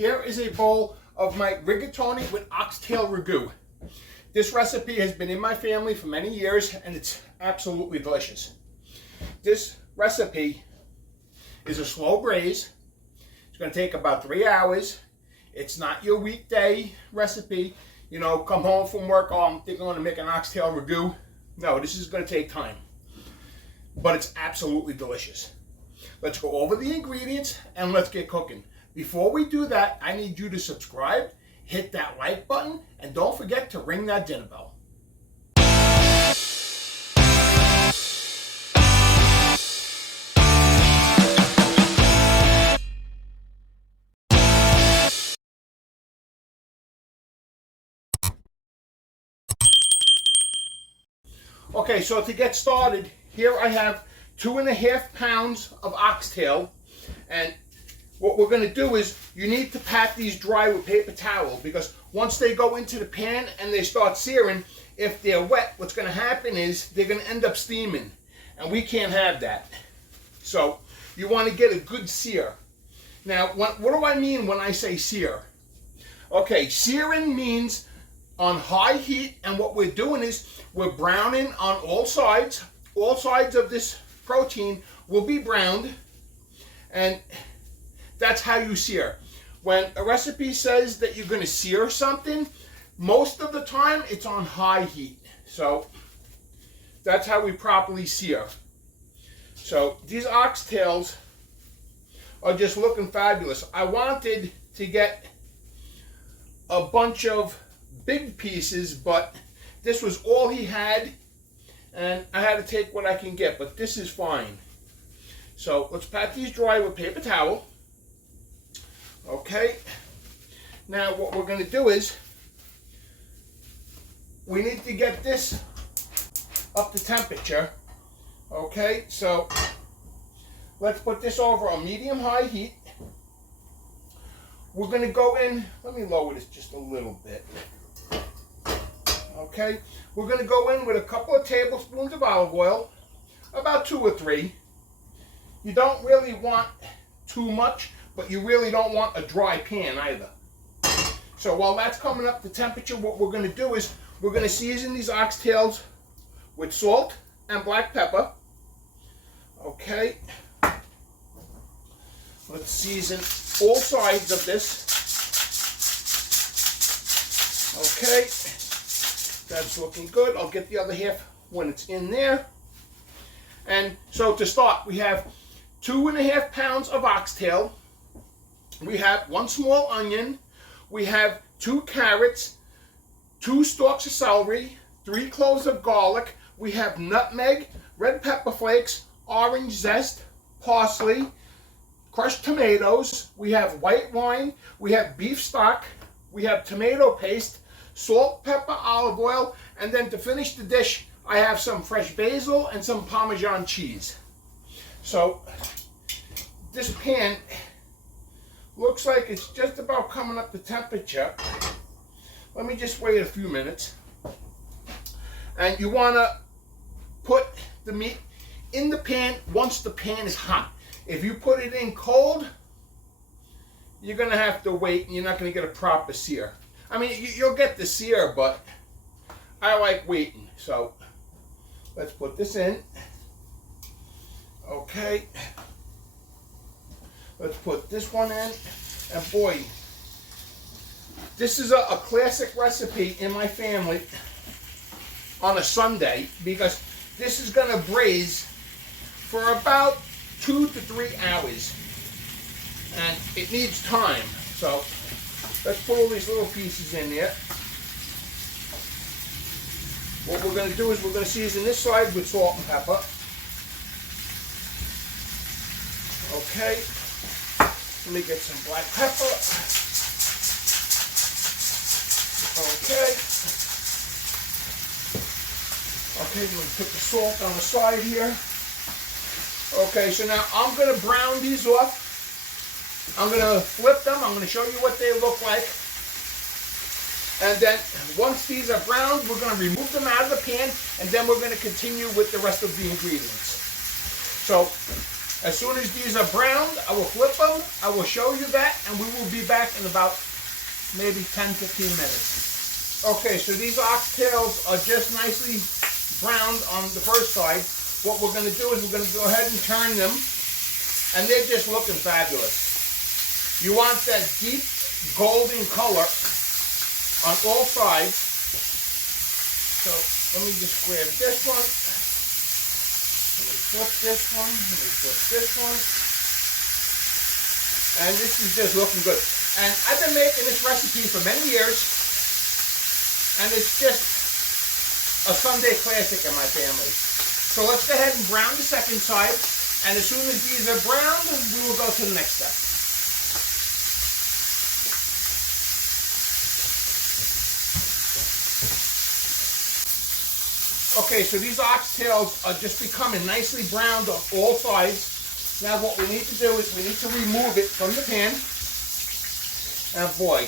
here is a bowl of my rigatoni with oxtail ragu. This recipe has been in my family for many years and it's absolutely delicious. This recipe is a slow braise. It's going to take about 3 hours. It's not your weekday recipe. You know, come home from work, oh, I'm thinking I'm going to make an oxtail ragu. No, this is going to take time. But it's absolutely delicious. Let's go over the ingredients and let's get cooking. Before we do that, I need you to subscribe, hit that like button, and don't forget to ring that dinner bell. Okay, so to get started, here I have 2.5 pounds of oxtail, and what we're going to do is you need to pat these dry with paper towel, because once they go into the pan and they start searing, if they're wet, what's going to happen is they're going to end up steaming, and we can't have that. So you want to get a good sear. Now, what do I mean when I say sear? Okay, searing means on high heat, and what we're doing is we're browning on all sides. All sides of this protein will be browned, and that's how you sear. When a recipe says that you're going to sear something, most of the time it's on high heat. So that's how we properly sear. So these oxtails are just looking fabulous. I wanted to get a bunch of big pieces, but this was all he had, and I had to take what I can get, but this is fine. So let's pat these dry with paper towel. Okay, now what we're going to do is we need to get this up to temperature. Okay, so let's put this over a medium-high heat. We're going to go in, let me lower this just a little bit. Okay, we're going to go in with a couple of tablespoons of olive oil, about 2 or 3. You don't really want too much, but you really don't want a dry pan either. So while that's coming up to temperature, what we're going to do is we're going to season these oxtails with salt and black pepper. Okay, let's season all sides of this. Okay, that's looking good. I'll get the other half when it's in there. And so to start, we have 2.5 pounds of oxtail. We have 1 small onion. We have 2 carrots, 2 stalks of celery, 3 cloves of garlic. We have nutmeg, red pepper flakes, orange zest, parsley, crushed tomatoes. We have white wine. We have beef stock. We have tomato paste, salt, pepper, olive oil, and then to finish the dish, I have some fresh basil and some Parmesan cheese. So this pan looks like it's just about coming up to temperature. Let me just wait a few minutes. And you want to put the meat in the pan once the pan is hot. If you put it in cold, you're going to have to wait and you're not going to get a proper sear. I mean, you'll get the sear, but I like waiting. So let's put this in. Okay. Let's put this one in. And boy, this is a classic recipe in my family on a Sunday, because this is going to braise for about 2 to 3 hours. And it needs time. So let's put all these little pieces in there. What we're going to do is we're going to season this side with salt and pepper. Okay. Let me get some black pepper. Okay. Okay, we're going to put the salt on the side here. Okay, so now I'm going to brown these off. I'm going to flip them. I'm going to show you what they look like. And then once these are browned, we're going to remove them out of the pan, and then we're going to continue with the rest of the ingredients. So As soon as these are browned, I will flip them. I will show you that, and we will be back in about maybe 10-15 minutes. Okay, so these oxtails are just nicely browned on the first side. What we're going to do is we're going to go ahead and turn them, and they're just looking fabulous. You want that deep golden color on all sides. So let me just grab this one. Let me flip this one. Let me flip this one. And this is just looking good. And I've been making this recipe for many years, and it's just a Sunday classic in my family. So let's go ahead and brown the second side, and as soon as these are browned, we will go to the next step. Okay, so these oxtails are just becoming nicely browned on all sides. Now what we need to do is we need to remove it from the pan. And boy,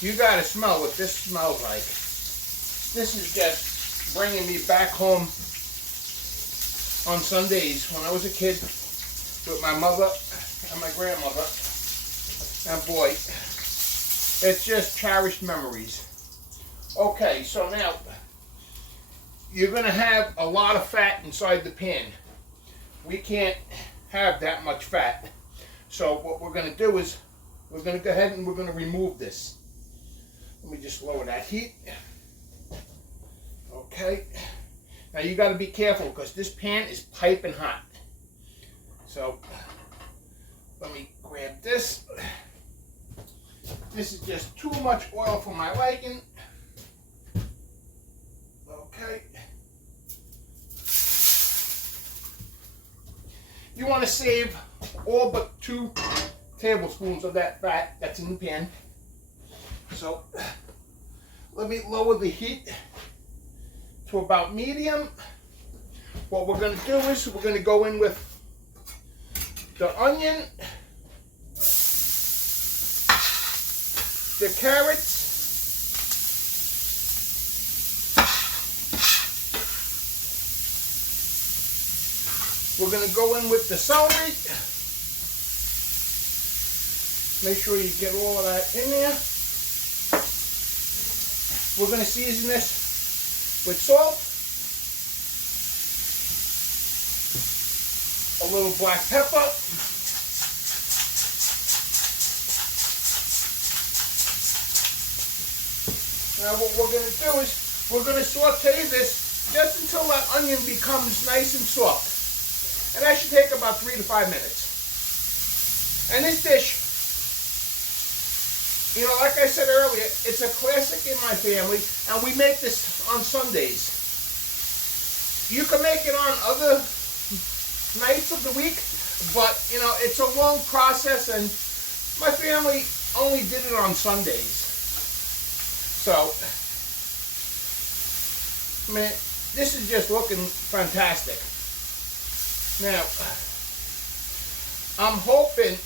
you gotta smell what this smells like. This is just bringing me back home on Sundays when I was a kid with my mother and my grandmother. And boy, it's just cherished memories. Okay, so now you're going to have a lot of fat inside the pan. We can't have that much fat. So what we're going to do is we're going to go ahead and we're going to remove this. Let me just lower that heat. Okay. Now you got to be careful because this pan is piping hot. So let me grab this. This is just too much oil for my liking. Okay. You want to save all but 2 tablespoons of that fat that's in the pan. So let me lower the heat to about medium. What we're going to do is we're going to go in with the onion, the carrots, we're going to go in with the celery. Make sure you get all of that in there. We're going to season this with salt, a little black pepper, now what we're going to do is we're going to saute this just until that onion becomes nice and soft. And that should take about 3 to 5 minutes. And this dish, you know, like I said earlier, it's a classic in my family, and we make this on Sundays. You can make it on other nights of the week, but, you know, it's a long process, and my family only did it on Sundays. So, I mean, this is just looking fantastic. Now, I'm hoping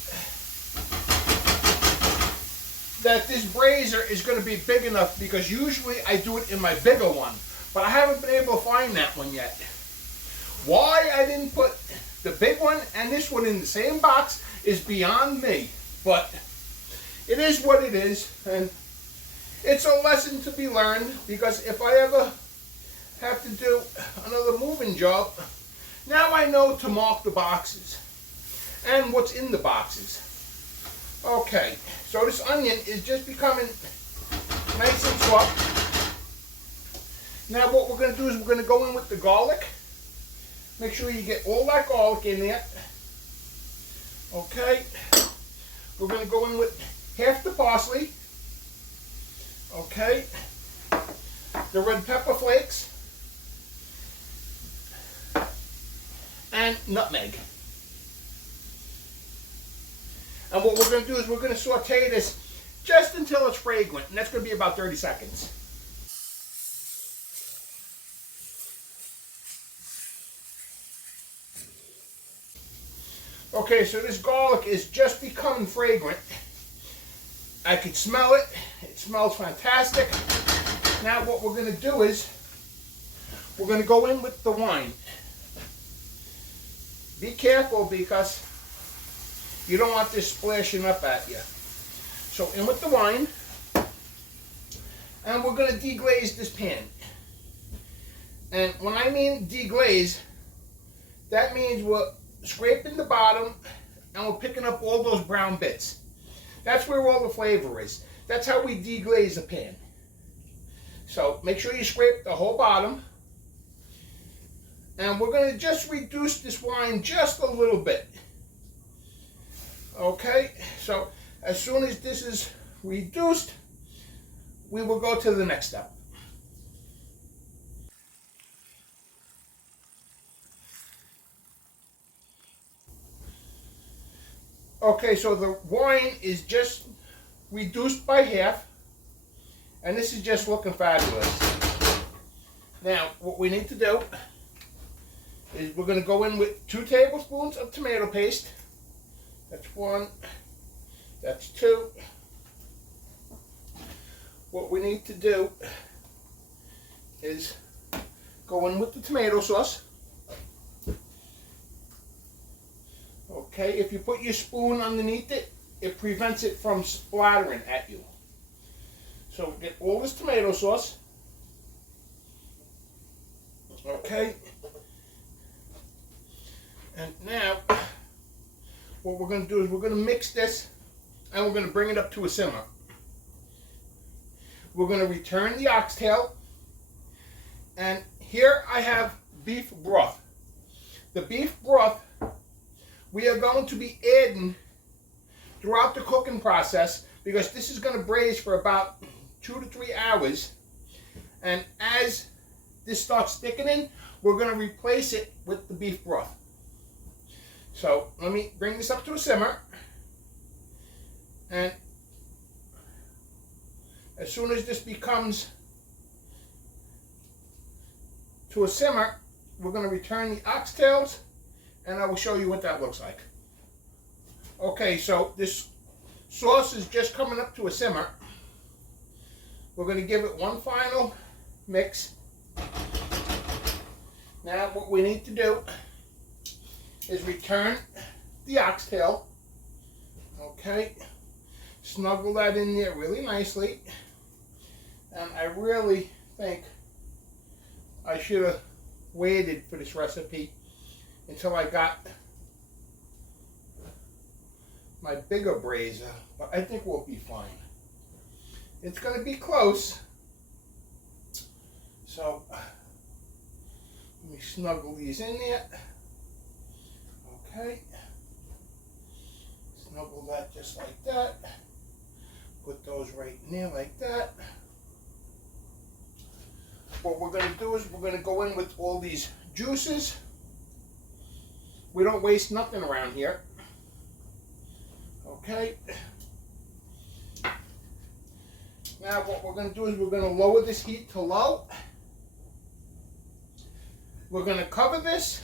that this braiser is going to be big enough, because usually I do it in my bigger one, but I haven't been able to find that one yet. Why I didn't put the big one and this one in the same box is beyond me, but it is what it is, and it's a lesson to be learned, because if I ever have to do another moving job, now I know to mark the boxes and what's in the boxes. Okay, so this onion is just becoming nice and soft. Now what we're going to do is we're going to go in with the garlic. Make sure you get all that garlic in there. Okay, we're going to go in with half the parsley. Okay, the red pepper flakes, and nutmeg. And what we're going to do is we're going to saute this just until it's fragrant, and that's going to be about 30 seconds. Okay, so this garlic is just becoming fragrant. I can smell it. It smells fantastic. Now what we're going to do is we're going to go in with the wine. be careful because you don't want this splashing up at you. So in with the wine, and we're going to deglaze this pan. And when I mean deglaze, that means we're scraping the bottom and we're picking up all those brown bits. That's where all the flavor is. That's how we deglaze a pan. So make sure you scrape the whole bottom. And we're going to just reduce this wine just a little bit. Okay, so as soon as this is reduced, we will go to the next step. Okay, so the wine is just reduced by half, and this is just looking fabulous. Now, what we need to do is we're going to go in with 2 tablespoons of tomato paste. That's 1, that's 2. What we need to do is go in with the tomato sauce. Okay, if you put your spoon underneath it, it prevents it from splattering at you. So get all this tomato sauce. Okay. And now, what we're going to do is we're going to mix this and we're going to bring it up to a simmer. We're going to return the oxtail. And here I have beef broth. The beef broth we are going to be adding throughout the cooking process because this is going to braise for about 2 to 3 hours. And as this starts thickening, we're going to replace it with the beef broth. So let me bring this up to a simmer. And as soon as this becomes to a simmer, we're going to return the oxtails and I will show you what that looks like. Okay, so this sauce is just coming up to a simmer. We're going to give it one final mix. Now what we need to do is return the oxtail. Okay, snuggle that in there really nicely. And I really think I should have waited for this recipe until I got my bigger braiser, but I think we'll be fine. It's going to be close. So let me snuggle these in there. Okay. Snuggle that just like that. Put those right in there like that. What we're going to do is we're going to go in with all these juices. We don't waste nothing around here. Okay. Now what we're going to do is we're going to lower this heat to low. We're going to cover this.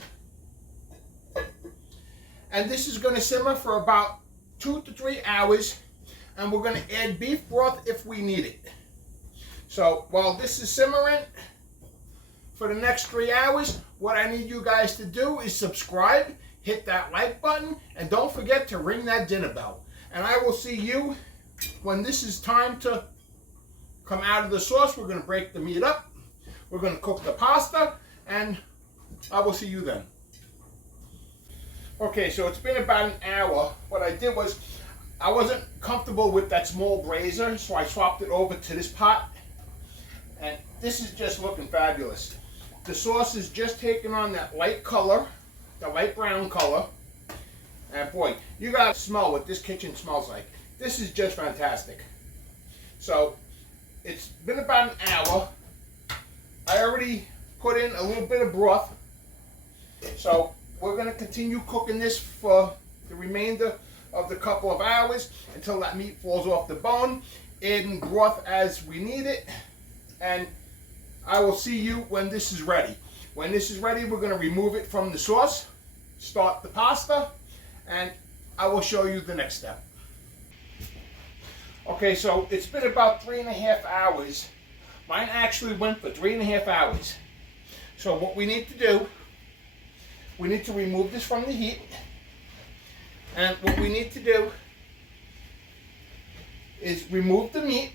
And this is going to simmer for about 2 to 3 hours. And we're going to add beef broth if we need it. So while this is simmering for the next 3 hours, what I need you guys to do is subscribe, hit that like button, and don't forget to ring that dinner bell. And I will see you when this is time to come out of the sauce. We're going to break the meat up. We're going to cook the pasta, and I will see you then. Okay, so it's been about an hour. What I did was I wasn't comfortable with that small braiser, so I swapped it over to this pot. And this is just looking fabulous. The sauce is just taking on that light color, the light brown color. And boy, you gotta smell what this kitchen smells like. This is just fantastic. So, it's been about an hour. I already put in a little bit of broth. So, we're gonna continue cooking this for the remainder of the couple of hours until that meat falls off the bone. Adding broth as we need it. And I will see you when this is ready. When this is ready, we're going to remove it from the sauce, start the pasta, and I will show you the next step. Okay, so it's been about 3.5 hours. Mine actually went for 3.5 hours. So what we need to do, we need to remove this from the heat. And what we need to do is remove the meat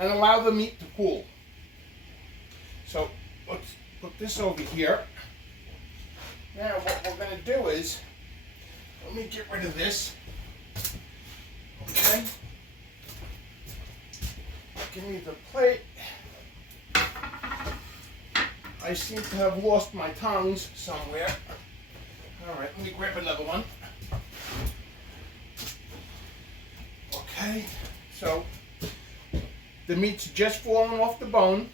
and allow the meat to cool. So let's put this over here. Now what we're going to do is, let me get rid of this. Okay. Give me the plate. I seem to have lost my tongs somewhere. All right, let me grab another one. Okay, so the meat's just falling off the bone.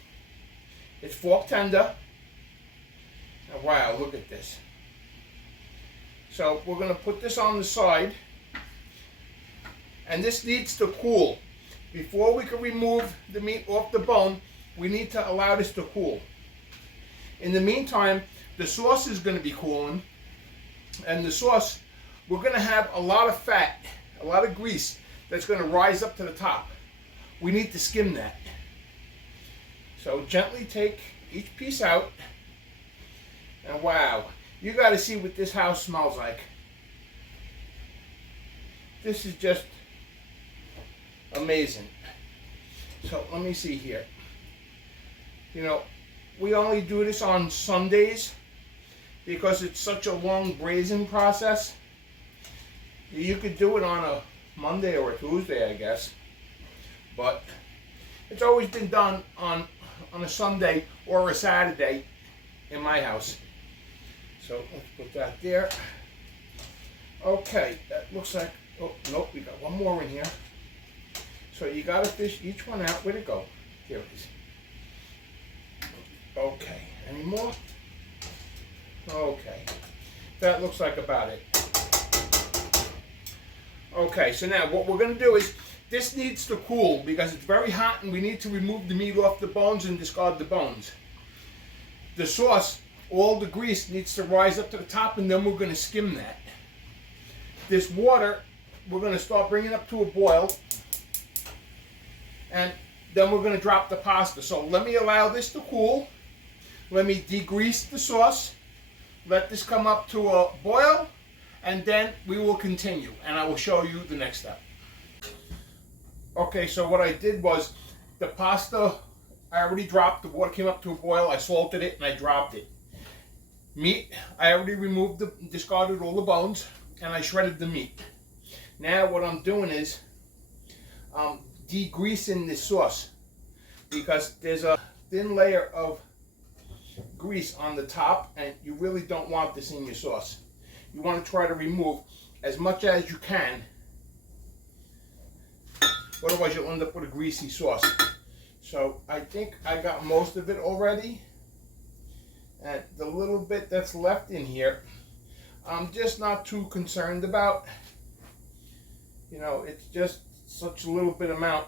It's fork tender. Oh, wow, look at this. So we're going to put this on the side, and this needs to cool. Before we can remove the meat off the bone, we need to allow this to cool. In the meantime, the sauce is going to be cooling, and the sauce, we're going to have a lot of fat, a lot of grease that's going to rise up to the top. We need to skim that. So gently take each piece out, and wow, you got to see what this house smells like. This is just amazing. So let me see here. You know, we only do this on Sundays because it's such a long braising process. You could do it on a Monday or a Tuesday, I guess, but it's always been done on a Sunday or a Saturday in my house. So let's put that there. Okay, that looks like, oh nope, we got one more in here. So you got to fish each one out. Where'd it go? Here it is. Okay, any more? Okay, that looks like about it. Okay, so now what we're going to do is, this needs to cool because it's very hot and we need to remove the meat off the bones and discard the bones. The sauce, all the grease needs to rise up to the top, and then we're going to skim that. This water, we're going to start bringing up to a boil, and then we're going to drop the pasta. So let me allow this to cool. Let me degrease the sauce. Let this come up to a boil, and then we will continue, and I will show you the next step. Okay, so what I did was, the pasta, I already dropped, the water came up to a boil, I salted it, and I dropped it. Meat, I already removed, discarded all the bones, and I shredded the meat. Now what I'm doing is, degreasing the sauce, because there's a thin layer of grease on the top, and you really don't want this in your sauce. You want to try to remove as much as you can, otherwise you'll end up with a greasy sauce. So I think I got most of it already, and the little bit that's left in here, I'm just not too concerned about. You know, it's just such a little bit amount,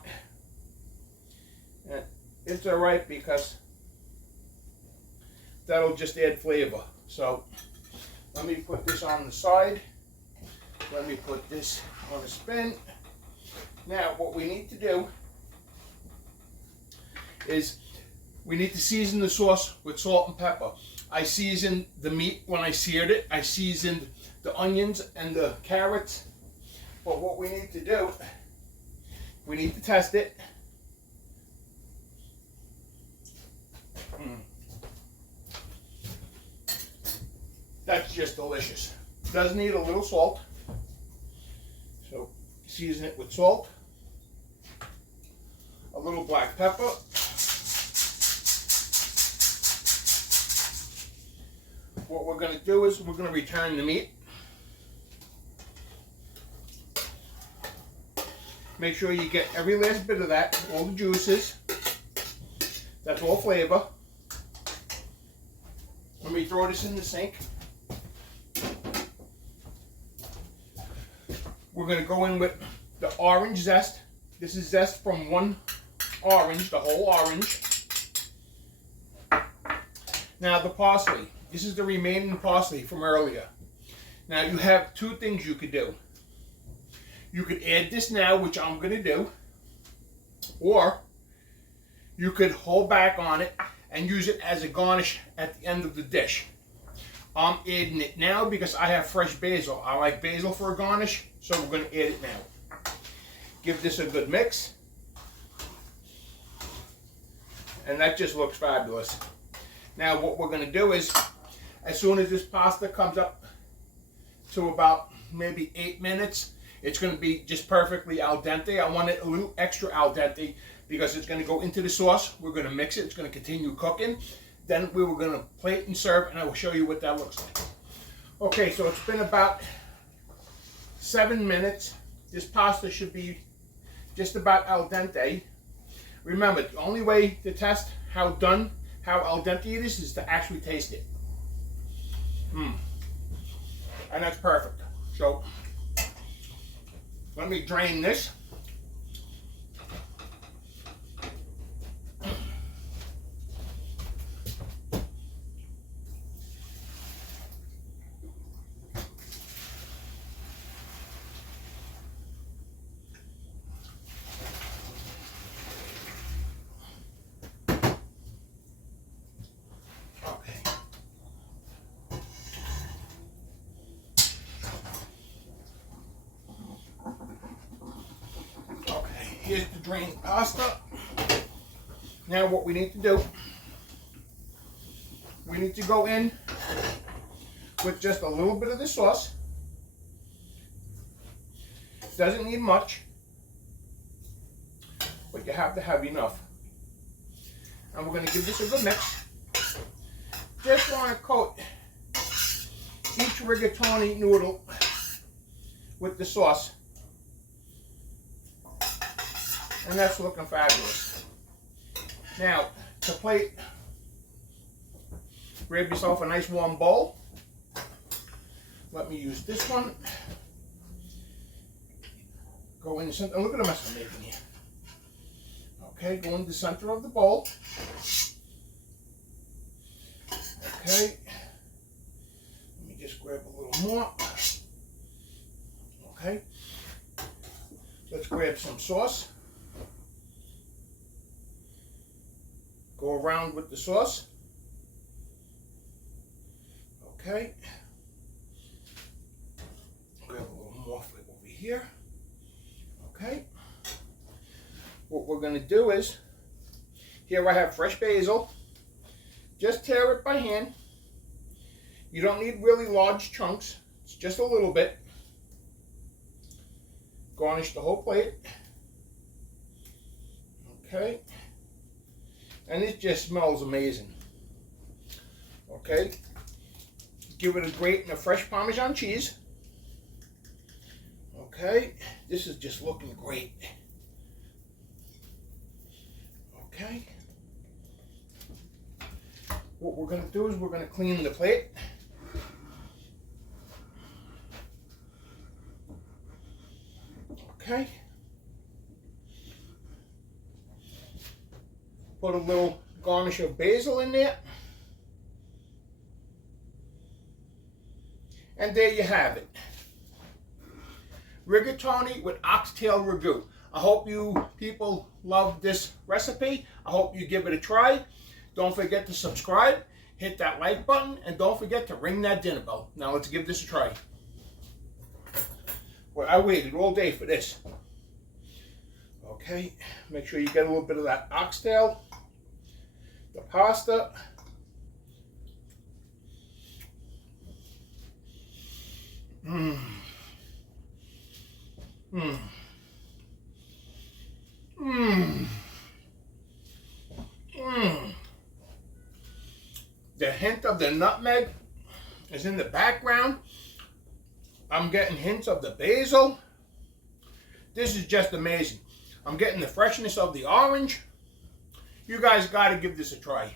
and it's alright because that'll just add flavor. So let me put this on the side. Let me put this on a spin. Now what we need to do is we need to season the sauce with salt and pepper. I seasoned the meat when I seared it. I seasoned the onions and the carrots. But what we need to do, we need to test it. That's just delicious. Does need a little salt. So season it with salt, a little black pepper, what we're going to do is we're going to return the meat. Make sure you get every last bit of that, all the juices. That's all flavor. Let me throw this in the sink. We're going to go in with the orange zest. This is zest from one orange, the whole orange. Now the parsley. This is the remaining parsley from earlier. Now you have two things you could do. You could add this now, which I'm going to do, or you could hold back on it and use it as a garnish at the end of the dish. I'm adding it now because I have fresh basil. I like basil for a garnish, so we're going to add it now. Give this a good mix. And that just looks fabulous. Now what we're going to do is, as soon as this pasta comes up to about maybe 8 minutes, it's going to be just perfectly al dente. I want it a little extra al dente because it's going to go into the sauce. We're going to mix it. It's going to continue cooking. Then we were going to plate and serve, and I will show you what that looks like. Okay, so it's been about 7 minutes. This pasta should be just about al dente. Remember, the only way to test how al dente it is to actually taste it. And that's perfect. So let me drain this. Here's the drained pasta. Now what we need to do, we need to go in with just a little bit of the sauce. Doesn't need much, but you have to have enough. And we're going to give this a good mix. Just want to coat each rigatoni noodle with the sauce. And that's looking fabulous. Now, to plate, grab yourself a nice warm bowl. Let me use this one. Go in the center. Look at the mess I'm making here. Okay, go in the center of the bowl. Okay. Let me just grab a little more. Okay. Let's grab some sauce. Go around with the sauce. Okay. Grab a little more over here. Okay. What we're going to do is, here I have fresh basil. Just tear it by hand. You don't need really large chunks. It's just a little bit. Garnish the whole plate. Okay. And it just smells amazing. Okay. Give it a grate and a fresh Parmesan cheese. Okay. This is just looking great. Okay. What we're going to do is we're going to clean the plate. Okay. Put a little garnish of basil in there. And there you have it. Rigatoni with oxtail ragu. I hope you people love this recipe. I hope you give it a try. Don't forget to subscribe, hit that like button, and don't forget to ring that dinner bell. Now let's give this a try. Well, I waited all day for this. Okay, make sure you get a little bit of that oxtail, the pasta. Mmm. Mmm. Mmm. Mmm. The hint of the nutmeg is in the background. I'm getting hints of the basil. This is just amazing. I'm getting the freshness of the orange. You guys got to give this a try.